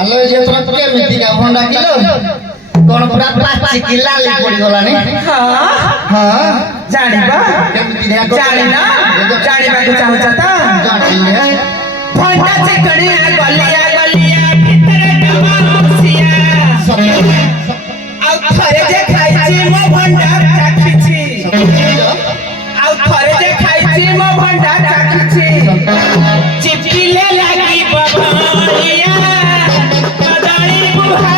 আলো যে তোরা কেমিতি কা ভন্ডা কিলো কোন পুরা পাঁচি কিলা লি পড়ি গলানি হ্যাঁ জানিবা কেমিতি দেখা জানি না জানিବାକୁ ଚାହୁଁଛ ତ জানি ଭଣ୍ଡା ଚିକଣିଆ ଗଲିଆ ଗଲିଆ ଭିତରେ ଡବା ମୁସିଆ ଆଉ ଥରେ ଯେ ଖାଇଛି ମୋ ଭଣ୍ଡା ଚାଖିଛି ଆଉ ଥରେ ଯେ ଖାଇଛି ମୋ ଭଣ୍ଡା ଚାଖିଛି ଚିପିଲେ ଲାଗିବ ଭଳିଆ କଦଳୀ ବୁହା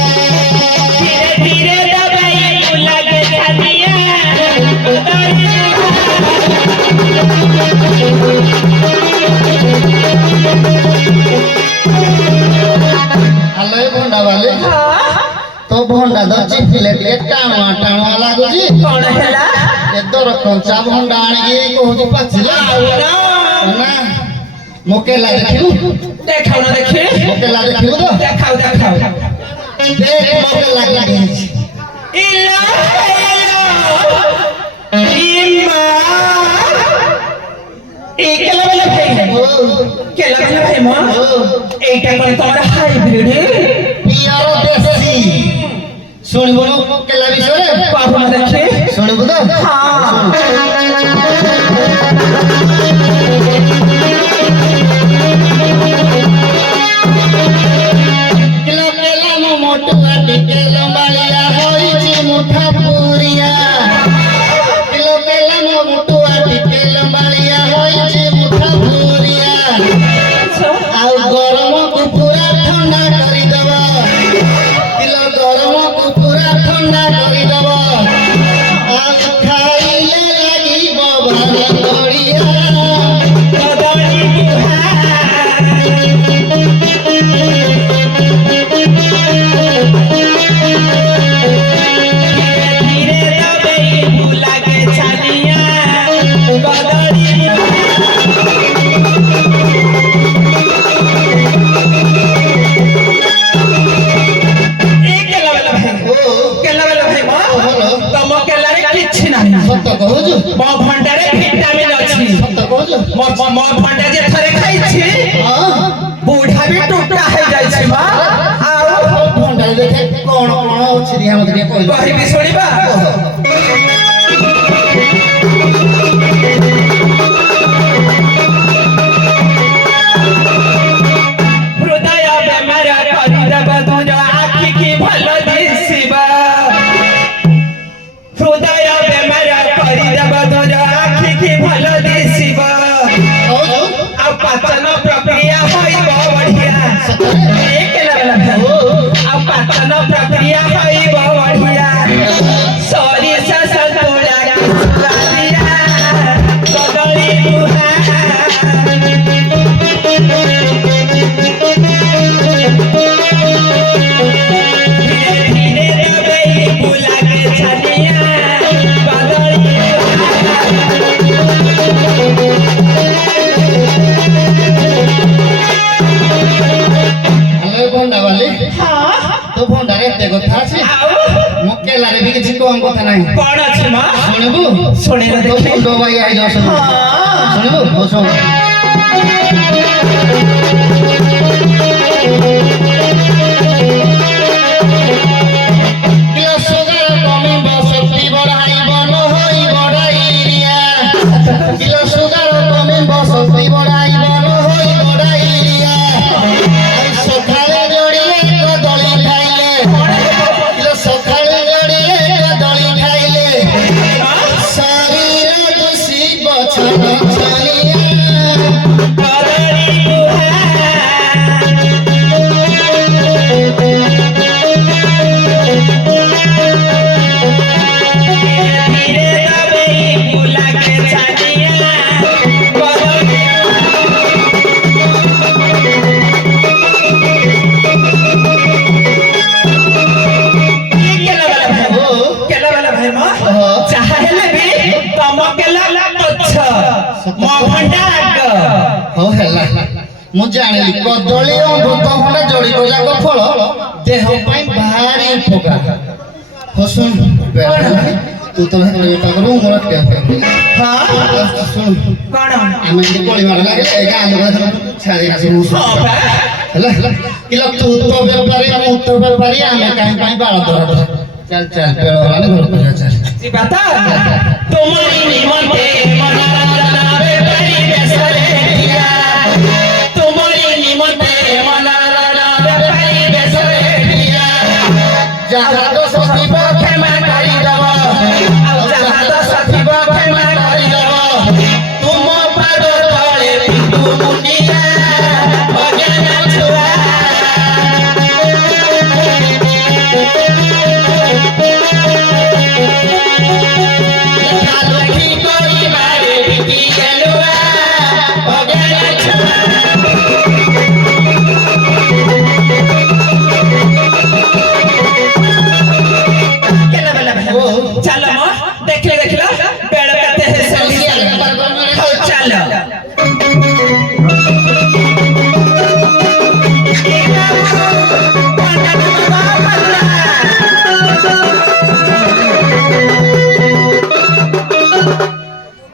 धीरे धीरे दबाई लगे छानिया कदळी আলো ভন্ডা वाले তো ভন্ডা দছি ফিলে টিকে টাণুয়া টাণুয়া লাগুজি কোন হেলা এতর কঞ্চা ভন্ডা আনিকি কহুছি পাছিলা না মোকেলা দেখিবু দেখাও না দেখি মোকেলা দেখিবু তো দেখাও দেখাও দেখ মোকেলা লাগিছি ইলা ইমা এই কেলা বেলা ভাই কেলা বেলা ভাই মা এইটা কোন তোমার হাইব্রিড পিওর দেশি শুনিবু না মোকেলা বিষয়ে বাবু দেখে শুনিবু তো কিলো কেলা মো মোটুয়া টিকে লম্বালিয়া হইছি মুঠা পুরিয়া কিলো কেলা মো মোটুয়া টিকে লম্বালিয়া হইছি মুঠা পুরিয়া ଆଉ ଗରମକୁ ପୁରା ଥଣ୍ଡା କରିଦବ କିଲୋ ଗରମକୁ ପୁରା ଥଣ୍ଡା କରିଦବ ଆଉ ଖାଇଲେ ଲାଗିବ ଭଲ ବଢିଆ କଦଳୀ ବୁହା धीरे दबाई लगे छानिया कदळी केला बेला भाई मा तम केलारे किछि नाही ସତ କହୁଛୁ ମୋ ଭଣ୍ଡାରେ ଭିଟାମିନ ଅଛି ସତ କହୁଛୁ ମୋ ଭଣ୍ଡା ଯେ ଥରେ ଖାଇଛି ହଁ ବୁଢା ବି ଟୁଟା ହେଇ ଯାଇଛି ମା ଆଉ ଭଣ୍ଡାରେ ଦେଖେ କଣ କଣ ଅଛି ଦେଖିଆ ମତେ ଟିକେ କହିଲୁ କହିବି ଶୁଣିବା ହୃଦୟ ବେମାର କରିଦେବ ତୁର ଆଖି କି ଭଲ ଦିଶିବା ହୃଦୟ ବେମାର କରିଦେବ ତୁର ଆଖି କି ଭଲ ଦିଶିବ କହୁଛୁ ଆଉ ପାଚନ ପ୍ରକ୍ରିୟା ହୋଇବ ବଢିଆ ଆଉ ପାଚନ ପ୍ରକ୍ରିୟା ହୋଇବ ବଢିଆ ସରିଷ ସନ୍ତୁଳା ସୁଆଦିଆ କଦଳୀ ବୁହା ଧୀରେ ଧୀରେ ଦବାଇ ବୁଲାକେ ଛାନିଆ କଦଳୀ ଆଲୋ ଭଣ୍ଡା ବାଲି ତୋ ଭଣ୍ଡାରେ ଏତେ କଥା ଅଛି ଆଉ ମୋ କେଲାରେ ବି କିଛି କମ କଥା ନାହିଁ କଣ ଅଛି ମା ଶୁଣିବୁ ଶୁଣିଲ ତୋ ଦେଖି ମୁଣ୍ଡ ବାଇଆ ହେଇଯାଉ ଶୁଣିବୁ ହଉ ଶୁଣ କିଲୋ ସୁଗାର କମିବ ଶକ୍ତି ବଢାଇବ ନ ହୋଇ ବଢାଇରିଆ କିଲୋ ସୁଗାର କମିବ ଶକ୍ତି ବଢାଇବ ନ ହୋଇ ବଢାଇରିଆ ସକାଳେ ଯୋଡ଼ିଏ କଦଳୀ ଖାଇଲେ କିଲୋ ସକାଳେ ଯୋଡ଼ିଏ କଦଳୀ ଖାଇଲେ ଶରୀର ଦୂଷିବ ଛନ ଛନିଆ କଦଳୀ ବୁହା ଧୀରେ ଦବାଇ ବୁଲାକେ ଛାନିଆ କଦଳୀ केला वाला भाई मा चाहे हेले भी तम केला पछ मो भंडा आग ହଉ ହେଲା ମୁଁ ଜାଣିଲି କଦଳୀ ଅମୃତଭଣ୍ଡା ଜଡ଼ିତ ଯାକ ଫଳ ଦେହ ପାଇଁ ଭାରି ଉପକାର। ହସୁନ ତୁ ତୁ ତ ଭାଇ ବେଟା କରୁ ମୋର ଟ୍ୟାପ ହଁ ଶୁଣ କଣ ଆମେ ଏମିତି କୋଳି ମାଡ଼ ଲାଗିଲେ ଏ ଗାଁ ଲୋକ ଛାଡ଼ି ଆସିବୁ ହଁ ବା ହେଲା କିଲୋ ତୁ ତ ବେପାରୀ ମୁଁ ତ ବେପାରୀ ଆମେ କାହିଁ ପାଇଁ ବାଳ ଧରା ଚାଲ ଚାଲ ବେଳ ଗଲାନି ଘରକୁ ଯା ଚାଲ ଯିବା ତ ତୁମରି ନିମନ୍ତେ ମନୋରଞ୍ଜନ ବେପାରୀ ବେଶରେ ଠିଆ ତୁମରି ନିମନ୍ତେ ମନୋରଞ୍ଜନ ବେପାରୀ ବେଶରେ ଠିଆ ଯାହା ଦୋଷ ଥିବ କ୍ଷମା କରିଦବ ଆଉ ଯାହା ଦୋଷ ଥିବ କ୍ଷମା କରିଦବ ତୁମ ପାଦ ତଳେ ପିଠୁ ମୁଣ୍ଡିଆ ଅଜ୍ଞାନ ଛୁଆ ଲେଖା ଲେଖି କରିବାରେ ବିକି